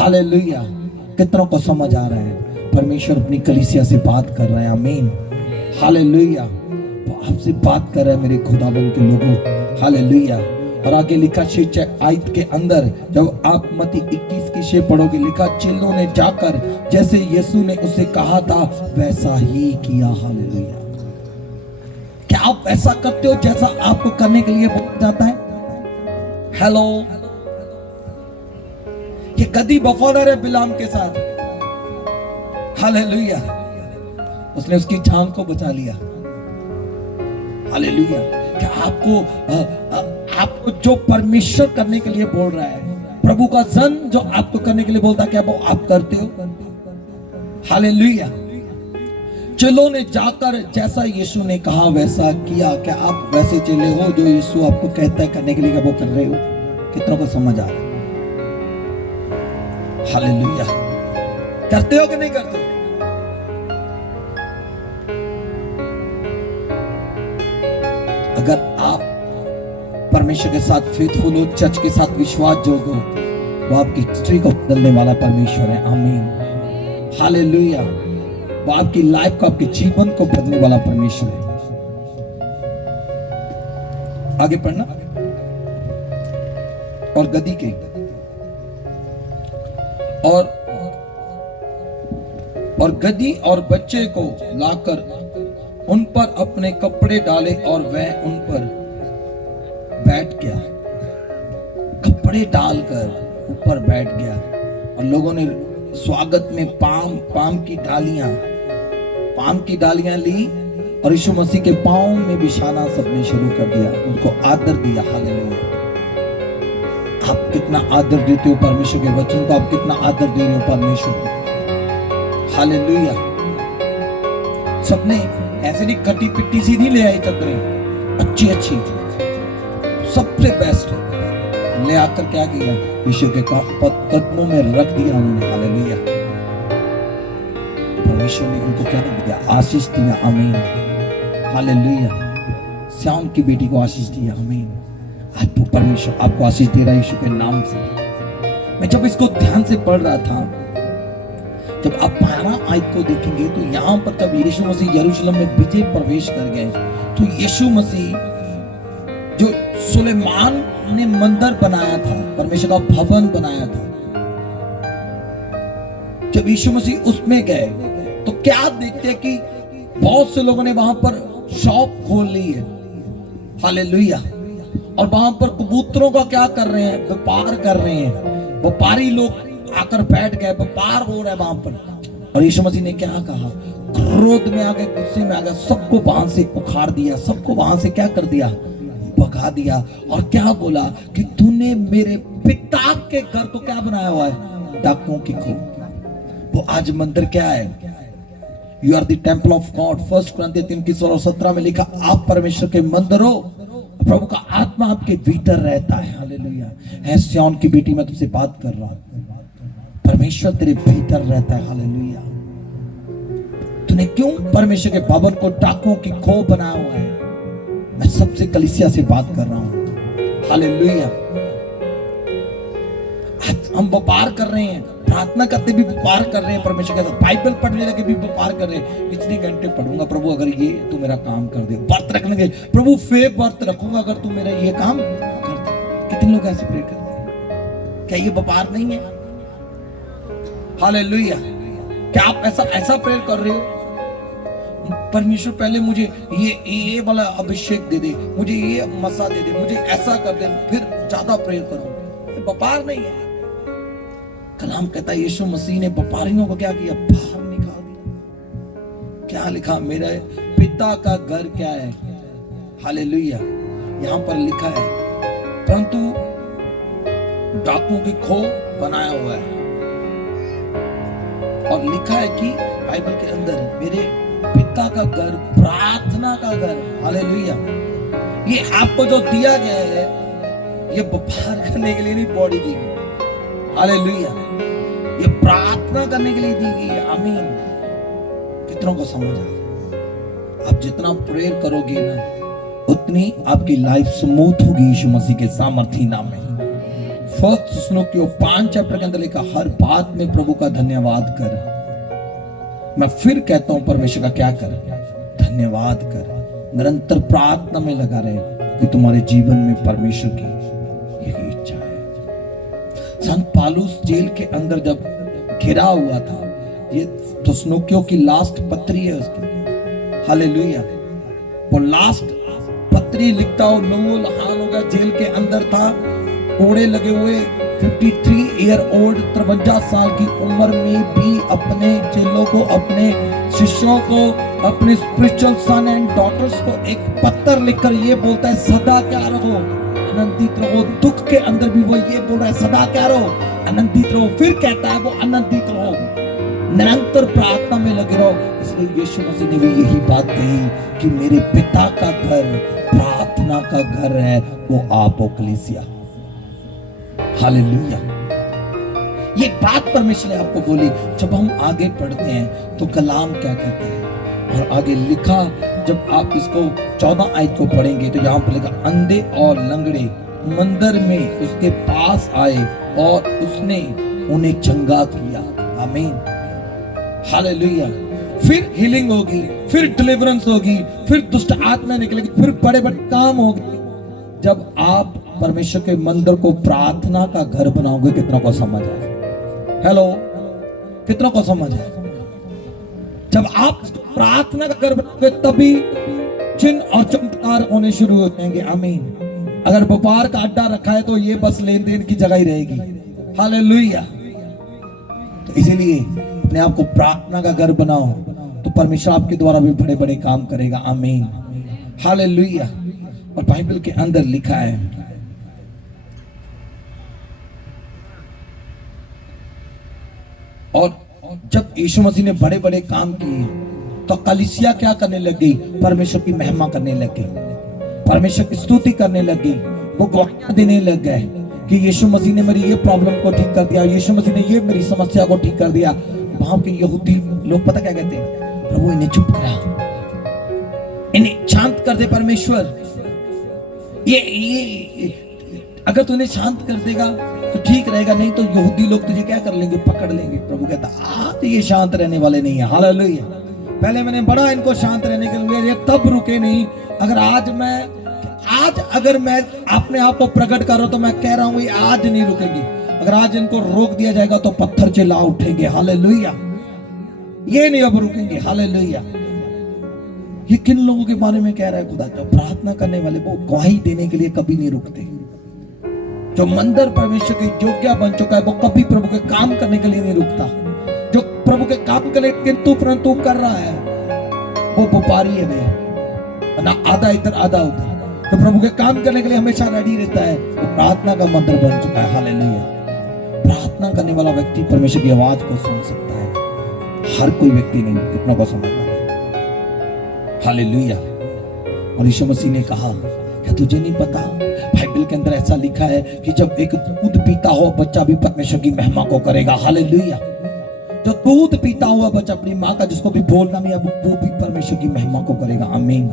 Hallelujah. कितनों को समझ आ रहा है? परमेश्वर अपनी कलीसिया से बात कर रहा है। आमीन। हालेलुया। वो आपसे बात कर रहा है मेरे खुदाबंद के लोगों। हालेलुया। और आगे लिखा 6 आयत के अंदर, जब आप मत्ती 21 की 6 पढ़ोगे, लिखा चेलों ने जाकर जैसे यीशु ने उसे कहा था वैसा ही किया। हालेलुया। क्या आप ऐसा करते हो जैसा आपको करने के लिए बोला जाता है? हेलो। ये गधी वफादार है बिलाम के साथ। हालेलुया। उसने उसकी जान को बचा लिया। हालेलुया। क्या आपको जो परमेश्वर करने के लिए बोल रहा है, प्रभु का जन जो आपको करने के लिए बोलता है, क्या वो आप करते हो? हालेलुया। चेलों ने जाकर जैसा यीशु ने कहा वैसा किया। क्या आप वैसे चेले हो जो यीशु आपको कहता है करने के लिए, क्या वो कर रहे हो? कितनों को समझ आ रहा है? हालेलुया। करते हो कि नहीं करते हो? अगर आप परमेश्वर के साथ फेथफुल हो, चर्च के साथ विश्वास जोग हो, वो आपकी हिस्ट्री को बदलने वाला परमेश्वर है। आमीन। हालेलुया। वो आपकी लाइफ को, आपके जीवन को बदलने वाला परमेश्वर है। आगे पढ़ना। और गधी के और गधी और बच्चे को लाकर उन पर अपने कपड़े डाले और वह उन पर बैठ गया। कपड़े डालकर ऊपर बैठ गया और लोगों ने स्वागत में पाम की डालियां ली और यीशु मसीह के पांव में बिछाना सबने शुरू कर दिया, उनको आदर दिया। हालेलुया। आप कितना आदर देते हो परमेश्वर के वचन को? आप कितना आदर दे रहे हो परमेश्वर को? हालेलुया। सबने ऐसे नहीं कटी पिट्टी सी नहीं ले आई चदरें, अच्छी सबसे बेस्ट ले आकर क्या किया? यीशु के कदमों में रख दिया उन्होंने। हालेलुया। परमेश्वर ने उनको क्या दिया? आशीष दिया। आमीन। हालेलुया। श्याम की बेटी को आशीष दिया। आमीन। आज तो परमेश्वर आपको आशीष दे रहा है यीशु के नाम से। मैं जब इसको ध्यान से पढ़ रहा था, जब आप 12 आयत को देखेंगे तो यहां पर जब यीशु मसीह यरूशलेम में विजय प्रवेश कर गए, तो यीशु मसीह जो सुलेमान ने मंदिर बनाया था, परमेश्वर का भवन बनाया था, जब यीशु मसीह उसमें गए तो क्या देखते हैं कि बहुत से लोगों ने वहां पर शॉप खोल ली है। हालेलुया। और वहां पर कबूतरों का क्या कर रहे हैं? व्यापार कर रहे हैं। व्यापारी लोग आकर बैठ गए, व्यापार हो रहा है वहां पर। और यीशु मसीह ने क्या कहा? क्रोध में आ गए, गुस्से में आ गए, सबको वहां से उखाड़ दिया, सबको वहां से क्या कर दिया? भगा दिया। और क्या बोला कि तूने मेरे पिता के घर को क्या बनाया हुआ है? डाकुओं की खो। वो आज मंदिर क्या है? You are the temple of God. 1 कुरिन्थियों 3:16-17 में लिखा, आप परमेश्वर के मंदिर हो, प्रभु का आत्मा आपके भीतर रहता है। हालेलुया। है सिय्योन की बेटी, मैं तुमसे बात कर रहा हूं, परमेश्वर तेरे भीतर रहता है। हालेलुया। तूने क्यों परमेश्वर के भवन को डाकुओं की खो बनाया हुआ है? मैं सबसे कलीसिया से बात कर रहा हूं। हालेलुया। हम व्यापार कर रहे हैं, प्रार्थना करते भी व्यापार कर रहे हैं परमेश्वर के साथ, बाइबल पढ़ने लगे भी व्यापार कर रहे हैं। इतने घंटे पढ़ूंगा प्रभु अगर ये तू मेरा काम कर दे। व्रत रखने के प्रभु फेब व्रत रखूंगा अगर तू मेरा ये काम कर दे। कितने लोग ऐसे प्रे करते हैं? क्या ये व्यापार नहीं है? हालेलुया। क्या आप ऐसा प्रेयर कर रहे हो? परमेश्वर पहले मुझे ये वाला अभिषेक दे दे, मुझे ये मसा दे दे, मुझे ऐसा कर दे, फिर ज्यादा प्रेयर करो। ये व्यापार नहीं है। कलाम कहता है यीशु मसीह ने व्यापारियों को क्या किया? बाहर निकाल दिया। क्या लिखा? मेरे पिता का घर क्या है? हालेलुया। यहां पर लिखा है परंतु डाकुओं की खो बनाया हुआ है। और लिखा है कि बाइबल के अंदर मेरे पिता का घर प्रार्थना का घर। हालेलुया। ये आपको जो दिया गया है, ये व्यापार करने के लिए नहीं बॉडी दी गई। हालेलुया। ये प्रार्थना करने के लिए दी गई है। आमीन। कितनों को समझ आ? आप जितना प्रेयर करोगे ना, उतनी आपकी लाइफ स्मूथ होगी यीशु मसीह के सामर्थी नाम में। फर्स्ट थिस्सलुनीकियों 5 चैप्टर के अंदर लिखा, हर बात में प्रभु का धन्यवाद कर। मैं फिर कहता हूं, परमेश्वर का क्या कर, धन्यवाद कर। निरंतर प्रार्थना में लगा रहे कि तुम्हारे जीवन में परमेश्वर की यही इच्छा है। संत पौलुस जेल के अंदर जब घिरा हुआ था, ये थिस्सलुनीकियों की लास्ट पत्री है उसकी, हालेलुया। वो लास्ट पत्री लिखता हो, लोगों हाल होगा, जेल के अंदर था, कोड़े लगे हुए, 53 ईयर ओल्ड, 53 साल की उम्र में भी अपने चेलों को, अपने शिष्यों को, अपने स्पिरिचुअल सन एंड डॉटर्स को एक पत्र लिखकर ये बोलता है, सदा क्या रहो, आनंदित रहो। दुख के अंदर भी वो ये बोल रहा है, सदा क्या रहो, आनंदित रहो। फिर कहता है वो, आनंदित रहो, निरंतर प्रार्थना में लगे रहो। इसलिए यीशु मसीह ने भी यही बात कही कि मेरे पिता का घर प्रार्थना का घर है, वो आप हो कलीसिया। हालेलुया। ये बात परमेश्वर ने आपको बोली। जब हम आगे पढ़ते हैं तो कलाम क्या कहता है, और आगे लिखा, जब आप इसको 14 आयत को पढ़ेंगे तो यहाँ पर लिखा, अंधे और लंगड़े मंदिर में उसके पास आए और उसने उन्हें चंगा किया। आमीन, हालेलुया। फिर हीलिंग होगी, फिर डिलीवरेंस होगी, फिर दुष्ट आत्मा निकलेगी, फिर बड़े बड़े काम होंगे। जब आप परमेश्वर के मंदिर को प्रार्थना का घर बनाओगे, कितना को समझ आए, हेलो, कितना को समझ आए। जब आप प्रार्थना का घर बनाओगे तभी चिन्ह और चमत्कार होने शुरू हो जाएंगे। आमीन। अगर व्यापार का अड्डा रखा है तो ये बस लेन देन की जगह ही रहेगी। हालेलुया। तो इसीलिए अपने आप को प्रार्थना का घर बनाओ तो परमेश्वर आपके द्वारा भी बड़े बड़े काम करेगा। आमीन, हालेलुया। और बाइबल के अंदर लिखा है, और जब यीशु मसीह ने बड़े बड़े काम किए तो कलीसिया क्या करने लग गई, परमेश्वर की महिमा करने लग गई, परमेश्वर की स्तुति करने लग गई। वो गवाहियां देने लग गए कि यीशु मसीह ने मेरी ये प्रॉब्लम को ठीक कर दिया, यीशु मसीह ने ये मेरी समस्या को ठीक कर दिया। वहां के यहूदी लोग पता क्या कहते हैं, प्रभु इन्हें चुप करा, इन्हें शांत कर दे परमेश्वर। ये अगर तू इन्हें शांत कर देगा तो ठीक रहेगा, नहीं तो यहूदी लोग तुझे क्या कर लेंगे, पकड़ लेंगे। प्रभु कहता, आज ये शांत रहने वाले नहीं है। हालेलुया। पहले मैंने बड़ा इनको शांत रहने के लिए, ये तब रुके नहीं। अगर मैं अपने आप को प्रकट कर रहा हूं तो मैं कह रहा हूं ये आज नहीं रुकेंगे। अगर आज इनको रोक दिया जाएगा तो पत्थर चिल्ला उठेंगे। हालेलुया। ये नहीं अब रुकेंगे। हालेलुया। ये किन लोगों के बारे में कह रहा है खुदा, जो प्रार्थना करने वाले, वो गवाही देने के लिए कभी नहीं रुकते। जो मंदिर परमेश्वर के योग्य बन चुका है वो कभी प्रभु के काम करने के लिए नहीं रुकता। जो प्रभु के काम के लिए किंतु परंतु कर रहा है वो व्यापारी है भाई, ना आधा इधर आधा उधर। तो प्रभु के काम करने के लिए हमेशा रेडी रहता है, वो प्रार्थना का मंदिर बन चुका है। हालेलुया। प्रार्थना करने वाला व्यक्ति परमेश्वर की आवाज को सुन सकता है, हर कोई व्यक्ति नहीं, कितना को समझता है। हालेलुया। और यीशु मसीह ने कहा, क्या तुझे नहीं पता, बाइबल के अंदर ऐसा लिखा है कि जब एक दूध पीता हुआ बच्चा भी परमेश्वर की महिमा को करेगा। हालेलुया। जो दूध पीता हुआ बच्चा अपनी माँ का, जिसको भी बोलना नहीं, अब वो भी परमेश्वर की महिमा को करेगा। आमीन।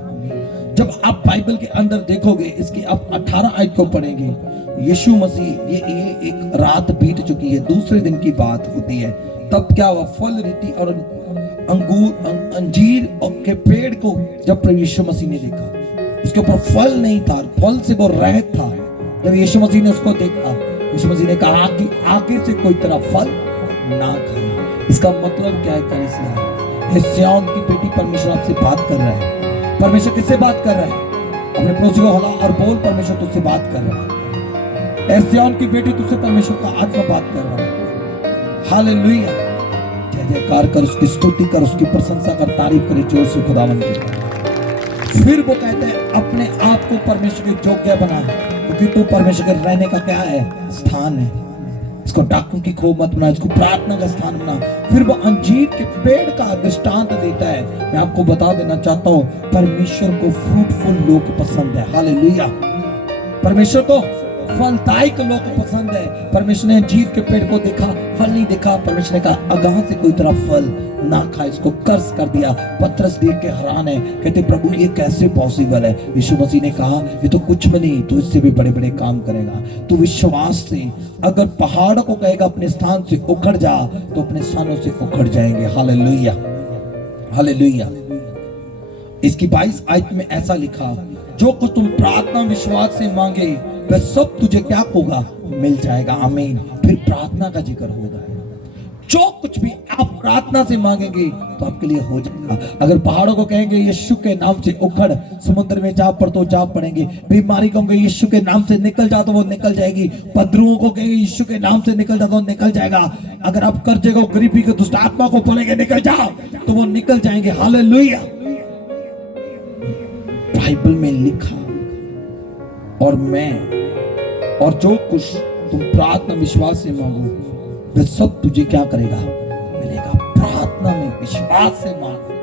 जब आप बाइबल के अंदर देखोगे, इसकी आप 18 आयत को पढ़ेंगे, यीशु मसीह, ये एक रात बीत चुकी है, दूसरे दिन की बात होती है। तब क्या हुआ, फल रीति और अंजीर के पेड़ को जब प्रभु यीशु मसीह ने देखा, उसके ऊपर फल नहीं था, फल से वो रहित था। जब यीशु मसीह ने उसको देखा, यीशु मसीह ने कहा कि आगे से कोई तरह फल ना खाए। इसका मतलब क्या है कलीसिया, ये सिय्योन की बेटी परमेश्वर आपसे बात कर रहा है। परमेश्वर किससे बात कर रहा है, अपने पड़ोसी को हला और बोल, परमेश्वर तुझसे बात कर रहा है। ऐ सिय्योन की बेटी, तुझसे परमेश्वर का आत्मा बात कर रहा है। हालेलुया। जय जयकार कर, उसकी स्तुति कर, उसकी प्रशंसा कर, तारीफ करे जोर से खुदावंद की। फिर वो कहते हैं अपने आप को परमेश्वर के योग्य बना, क्योंकि तू परमेश्वर के रहने का क्या है, स्थान है। इसको डाकुओं की खोह मत बना, इसको प्रार्थना का स्थान बना। फिर वो अंजीर के पेड़ का दृष्टांत देता है। मैं आपको बता देना चाहता हूं, परमेश्वर को फ्रूटफुल लोग पसंद है। हालेलुया। परमेश्वर को फलदायक लोग को पसंद है। परमेश्वर ने अंजीर के पेड़ को देखा, फल नहीं देखा। परमेश्वर ने कहा अगाह से कोई तरह फल ना खाए, इसको कर्स कर दिया। पतरस देख के हैरान है, कहते प्रभु ये कैसे पॉसिबल है। यीशु मसीह ने कहा ये तो कुछ भी नहीं, तो इससे भी बड़े बड़े काम करेगा। तो विश्वास से अगर पहाड़ को कहेगा अपने स्थान से उखड़ जा, तो अपने स्थानों से उखड़ जाएंगे। Hallelujah, hallelujah. इसकी 22 आयत में ऐसा लिखा, जो कुछ तुम प्रार्थना विश्वास से मांगे वह सब तुझे क्या होगा, मिल जाएगा। आमीन। फिर प्रार्थना का जिक्र होगा। जो कुछ भी आप प्रार्थना से मांगेंगे तो आपके लिए हो जाएगा। अगर पहाड़ों को कहेंगे यीशु के नाम से उखड़, समुद्र में जा पड़ तो जा पड़ेंगे। बीमारी को कहेंगे यीशु के नाम से निकल जा तो वो निकल जाएगी। पदरुओं को कहेंगे यीशु के नाम से निकल जा तो निकल जाएगा। अगर आप कर्जे को, गरीबी को, दुष्ट आत्मा को बोलेंगे निकल जाओ तो वो निकल जाएंगे। हालेलुया। बाइबल में लिखा, और मैं और जो कुछ तुम प्रार्थना विश्वास से मांगो वह सब तुझे क्या करेगा, मिलेगा। प्रार्थना में विश्वास से मांगो,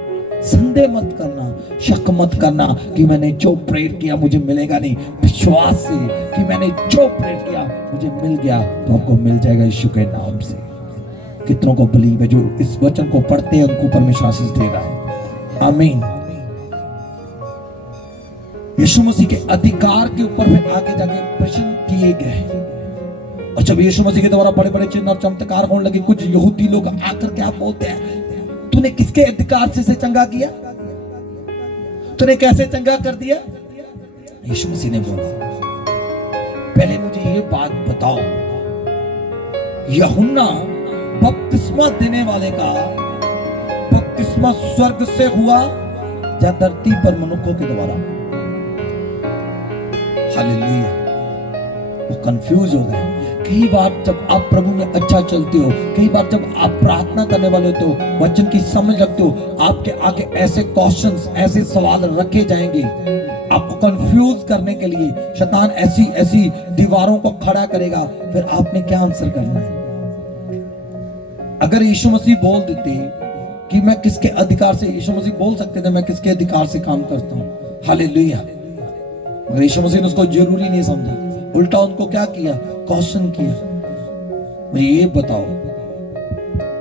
संदेह मत करना, शक मत करना कि मैंने जो प्रेयर किया मुझे मिलेगा नहीं। विश्वास से कि मैंने जो प्रेयर किया मुझे मिल गया, तो आपको मिल जाएगा यीशु के नाम से। कितनों को बिलीव है जो इस वचन को पढ़ते हैं उनको परमेश्वर आशीष दे रहा है। आमीन। यीशु मसीह के अधिकार के ऊपर फिर आगे जाके प्रश्न किए गए, और जब यीशु मसीह के द्वारा बड़े बड़े चिन्ह और चमत्कार होने लगे, कुछ यहूदी लोग आकर क्या बोलते हैं, तूने किसके अधिकार से चंगा किया, तूने कैसे चंगा कर दिया। यीशु मसीह ने बोला पहले मुझे ये बात बताओ, यूहन्ना बपतिस्मा देने वाले का बपतिस्मा स्वर्ग से हुआ या धरती पर मनुष्यों के द्वारा। हालेलुया। वो कंफ्यूज हो गए। कई बार जब आप प्रभु में अच्छा चलते हो, कई बार जब आप प्रार्थना करने वाले होते हो, वचन की समझ रखते हो, आपके आगे ऐसे क्वेश्चंस, ऐसे सवाल रखे जाएंगे आपको कंफ्यूज करने के लिए। शैतान ऐसी ऐसी दीवारों को खड़ा करेगा, फिर आपने क्या आंसर करना है। अगर यीशु मसीह बोल देते कि मैं किसके अधिकार से, यीशु मसीह बोल सकते थे मैं किसके अधिकार से काम करता हूं। हालेलुया। यीशु मसीह ने उसको जरूरी नहीं समझा, उल्टा उनको क्या किया, क्वेश्चन किया, मुझे ये बताओ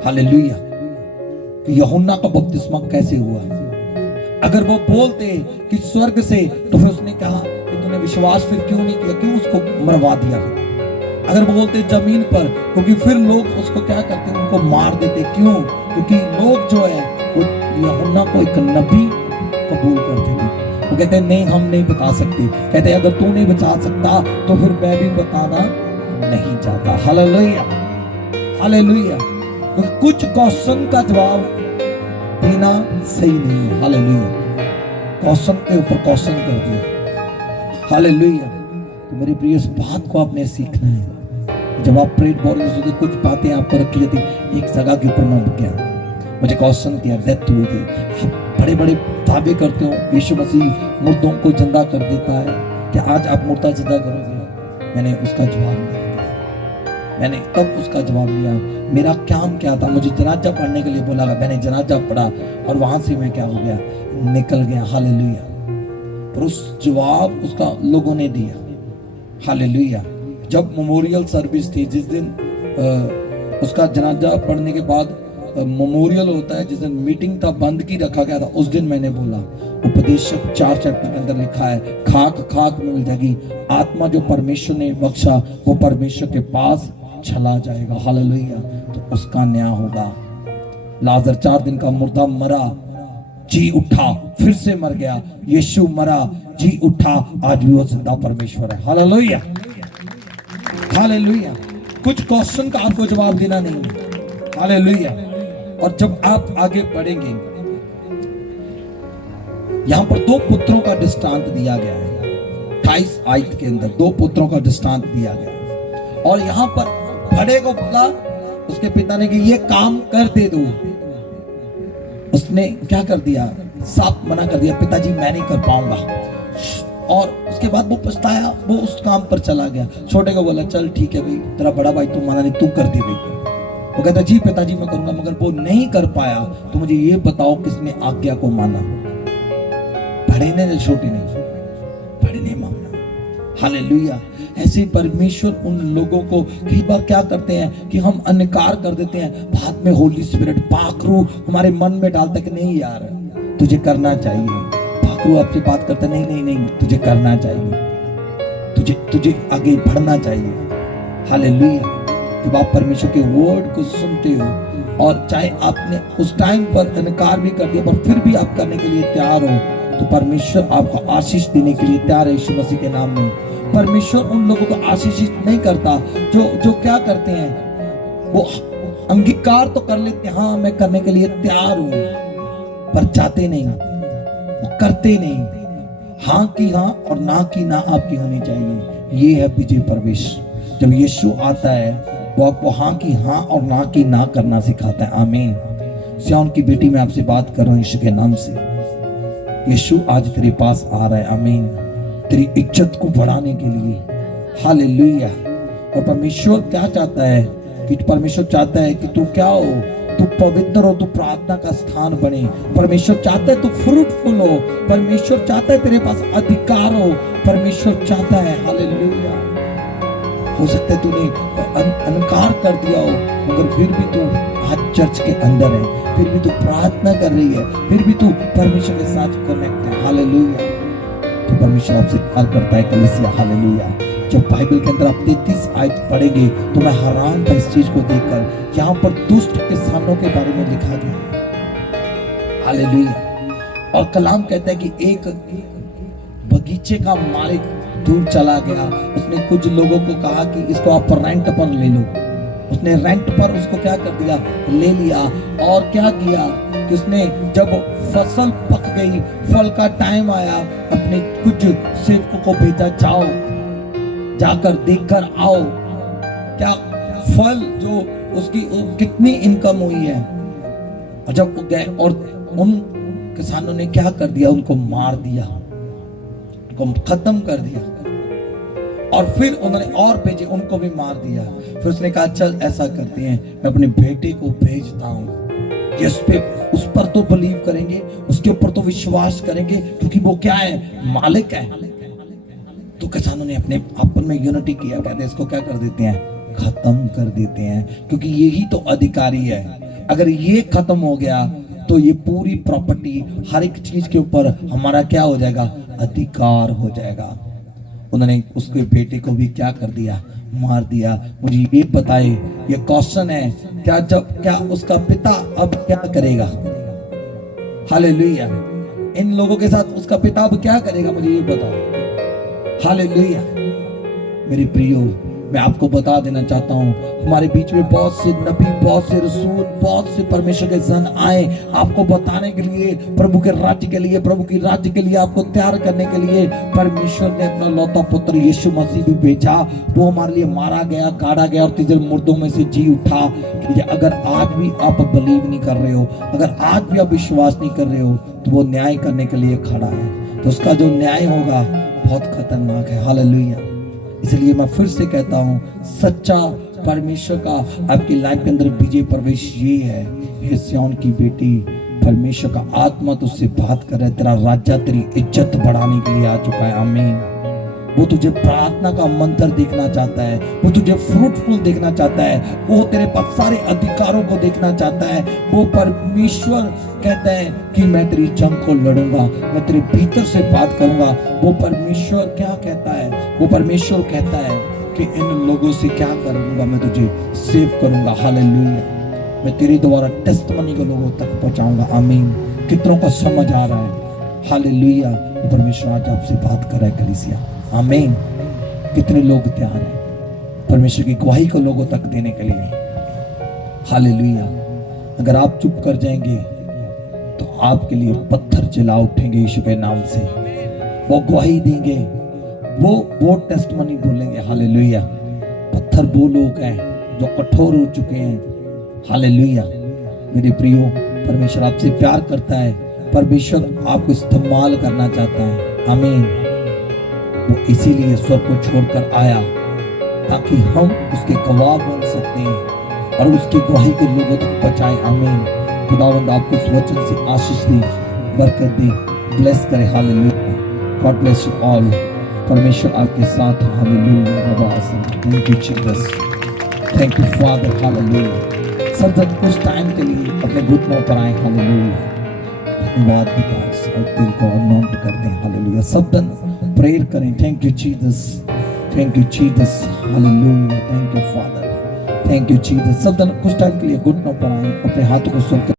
हालेलुया कि यूहन्ना का बपतिस्मा कैसे हुआ। अगर वो बोलते कि स्वर्ग से, तो फिर उसने कहा कि तूने विश्वास फिर क्यों नहीं किया, क्यों उसको मरवा दिया। अगर वो बोलते जमीन पर, क्योंकि फिर लोग उसको क्या करते, उनको मार देते। क्यों? क्योंकि लोग जो है वो यूहन्ना को एक नबी कबूल करते थे। वो कहते हैं नहीं हम नहीं बता सकते। कहते हैं अगर तू नहीं बता सकता तो फिर मैं भी बताना नहीं चाहता। Hallelujah, hallelujah. क्योंकि कुछ क्वेश्चन का जवाब देना सही नहीं है। हालेलुया। क्वेश्चन के ऊपर क्वेश्चन कर दिया। हालेलुया। तो मेरे प्रिय, इस बात को आपने सीखना है। जब आप प्रेयर बोल रहे थे, कुछ बातें आपको रखी जाती, एक जगह के ऊपर मैं गया, मुझे क्वेश्चन किया, डेथ हुई थी, आप बड़े बड़े दावे करते हो यीशु मसीह मुर्दों को जिंदा कर देता है, क्या आज आप मुर्दा जिंदा करोगे। मैंने उसका जवाब दिया, मैंने तब उसका जवाब दिया, मेरा काम क्या था, मुझे जनाजा पढ़ने के लिए बोला, मैंने जनाजा पढ़ा और वहां से मैं क्या हो गया, निकल गया। हालेलुया। पर उस जवाब उसका लोगों ने दिया। हालेलुया। जब मेमोरियल सर्विस थी, जिस दिन उसका जनाजा पढ़ने के बाद मेमोरियल होता है, जिस दिन मीटिंग था, बंद की रखा गया था, उस दिन मैंने बोला, उपदेशक 4 चैप्टर के अंदर लिखा है, खाक खाक में मिल जाएगी, आत्मा जो परमेश्वर ने बख्शा वो परमेश्वर के पास चला जाएगा। हालेलुया। तो उसका न्याय होगा। लाजर 4 दिन का मुर्दा मरा, जी उठा, फिर से मर गया। यीशु मरा, जी उठा, आज भी वो जिंदा परमेश्वर है। Hallelujah, hallelujah. कुछ क्वेश्चन का आपको जवाब देना नहीं है। हालेलुया। और जब आप आगे बढ़ेंगे, यहां पर 2 पुत्रों का दृष्टांत दिया गया है। 28 आयत के अंदर 2 पुत्रों का दृष्टांत दिया गया, और यहां पर बड़े को बोला उसके पिता ने कि ये काम कर दे दो। उसने क्या कर दिया, साफ मना कर दिया, पिताजी मैं नहीं कर पाऊंगा। और उसके बाद वो पछताया, वो उस काम पर चला गया। छोटे को बोला चल ठीक है भाई, तेरा बड़ा भाई तू माना नहीं, तू कर दे भाई। वो कहता जी पिताजी मैं करूंगा, मगर वो नहीं कर पाया। तो मुझे ये बताओ किसने आज्ञा को माना, बड़े ने या छोटे ने? बड़े ने माना। हालेलुया। ऐसे ही परमेश्वर उन लोगों को कई बार क्या करते हैं कि हम अनकार कर देते हैं, बाद में होली स्पिरिट पाक रूह हमारे मन में डालता है कि नहीं यार तुझे करना चाहिए। पाक रूह आपसे बात करता है, नहीं नहीं नहीं तुझे करना चाहिए, तुझे आगे बढ़ना चाहिए। हालेलुया। जब आप परमेश्वर के वर्ड को सुनते हो और चाहे आपने उस टाइम पर इनकार भी कर दिया पर फिर भी आप करने के लिए तैयार हो, तो परमेश्वर आपको आशीष देने के लिए तैयार है यीशु मसीह के नाम में। परमेश्वर उन लोगों को आशीषित नहीं करता जो क्या करते हैं, वो अंगीकार तो कर लेते हैं, हाँ मैं करने के लिए तैयार हूं, पर चाहते नहीं, वो करते नहीं। हाँ की हाँ और ना की ना आपकी होनी चाहिए। ये है विजय प्रवेश। जब यीशु आता है वो आपको हाँ की हाँ और ना की ना करना सिखाता है। आमीन। सिय्योन की बेटी मैं आपसे बात कर रहा हूँ यीशु के नाम से। यीशु आज तेरे पास आ रहा है। आमीन। तेरी इज्जत को बढ़ाने के लिए। हालेलुया। और परमेश्वर क्या चाहता है कि परमेश्वर चाहता है कि तू क्या हो, तू पवित्र हो, तू प्रार्थना का स्थान बने। परमेश्वर चाहता है तू फ्रूटफुल हो। परमेश्वर चाहता है तेरे पास अधिकार हो। परमेश्वर चाहता है। हालेलुया। हो सकता है तूने अनकार कर दिया हो मगर फिर भी तू आज चर्च के अंदर है, फिर भी तू प्रार्थना कर रही है, फिर भी तू परमेश्वर के साथ कनेक्ट है। हालेलुया। तो परमेश्वर आपसे प्यार करता है कलीसिया। हालेलुया। जब बाइबल के अंदर आप 33 आयत पढ़ेंगे तो मैं हैरान था इस चीज को देखकर। यहाँ पर दुष्ट किसानों के बारे में लिखा गया है। हालेलुया। और कलाम कहता है कि एक बगीचे का मालिक दूर चला गया। उसने कुछ लोगों को कहा कि इसको आप रेंट पर ले लो। उसने रेंट पर उसको क्या कर दिया, ले लिया। और क्या किया कि उसने जब फसल पक गई, फल का टाइम आया, अपने कुछ सेवकों को भेजा, जाओ जाकर देखकर आओ क्या फल जो उसकी कितनी इनकम हुई है। और जब वो गए और उन किसानों ने क्या कर दिया, उनको मार दिया, उनको खत्म कर दिया। और फिर उन्होंने और भेजे, उनको भी मार दिया। फिर उसने कहा चल ऐसा करते हैं, मैं अपने बेटे को भेजता हूँ, उस पर तो बिलीव करेंगे, उसके ऊपर तो विश्वास करेंगे क्योंकि वो क्या है, मालिक है। तो किसानों ने अपने आपस में यूनिटी किया, कहते इसको क्या कर देते हैं, खत्म कर देते हैं, क्योंकि यही तो अधिकारी है। अगर ये खत्म हो गया तो ये पूरी प्रॉपर्टी हर एक चीज के ऊपर हमारा क्या हो जाएगा, अधिकार हो जाएगा। उन्होंने उसके बेटे को भी क्या कर दिया, मार दिया। मुझे ये बताए, ये क्वेश्चन है, क्या उसका पिता अब क्या करेगा। हालेलुया। इन लोगों के साथ उसका पिता अब क्या करेगा, मुझे ये बताओ। हालेलुया। मेरे प्रियो, मैं आपको बता देना चाहता हूँ, हमारे बीच में बहुत से नबी, बहुत से रसूल, बहुत से परमेश्वर के जन आए आपको बताने के लिए, प्रभु के राज्य के लिए, प्रभु की राज्य के लिए आपको तैयार करने के लिए। परमेश्वर ने अपना लौता पुत्र यीशु मसीह भी भेजा। वो हमारे लिए मारा गया, काटा गया और तीसरे मुर्दों में से जी उठा। अगर आज भी आप बिलीव नहीं कर रहे हो, अगर आज भी आप विश्वास नहीं कर रहे हो, तो वो न्याय करने के लिए खड़ा है। तो उसका जो न्याय होगा बहुत खतरनाक है। हालेलुया। इसलिए मैं फिर से कहता हूँ, सच्चा परमेश्वर का आपकी लाइफ के अंदर विजय प्रवेश ये है। हे सिय्योन की बेटी, परमेश्वर का आत्मा तुझसे बात कर रहा है, तेरा राजा तेरी इज्जत बढ़ाने के लिए आ चुका है। आमीन। वो तुझे प्रार्थना का मंत्र देखना चाहता है, वो तुझे फ्रूटफुल देखना चाहता है, वो तेरे पास सारे अधिकारों को देखना चाहता है। वो परमेश्वर कहता है कि मैं तेरी जंग को लड़ूंगा, मैं तेरे भीतर से बात करूंगा। वो परमेश्वर क्या कहता है, वो परमेश्वर कहता है कि इन लोगों से क्या करूंगा, मैं तुझे सेव करूंगा। हालेलुया। मैं तेरे द्वारा टेस्टमनी को लोगों तक पहुंचाऊंगा। आमीन। कितनों को समझ आ रहा है। हालेलुया। परमेश्वर आज आपसे बात कर रहा है कलीसिया। आमीन। कितने लोग तैयार हैं परमेश्वर की गवाही को लोगों तक देने के लिए। हालेलुया। अगर आप चुप कर जाएंगे तो आपके लिए पत्थर चिल्ला उठेंगे यीशु के नाम से। वो गवाही देंगे, वो टेस्टमनी बोलेंगे। हालेलुया। पत्थर वो लोग हैं जो कठोर हो चुके हैं। हालेलुया। मेरे प्रियो, परमेश्वर आपसे प्यार करता है, परमेश्वर आपको इस्तेमाल करना चाहता है। आमीन। वो इसीलिए स्वर्ग को छोड़कर आया ताकि हम उसके गवाह बन सकते हैं और उसकी गवाही को लोगों तक पहुंचाएं। आमीन। खुदावंद आपको इस वचन से आशीष दे, बरकत दे, ब्लेस करे। Hallelujah. God bless you all. परमेश्वर आपके साथ। हालेलुया रबा आसन। Thank you Jesus, thank you father. Hallelujah. सब जन कुछ टाइम के लिए अपने घुटनों पर आए। हालेलुया। धन्यवाद पिता, और दिल को अनॉन्ट कर दें। हालेलुया। सब जन प्रेयर करें। Thank you Jesus, thank you Jesus. Hallelujah. Thank you father, thank you Jesus. सब जन कुछ टाइम के लिए घुटनों पर आए, अपने हाथों को सुनकर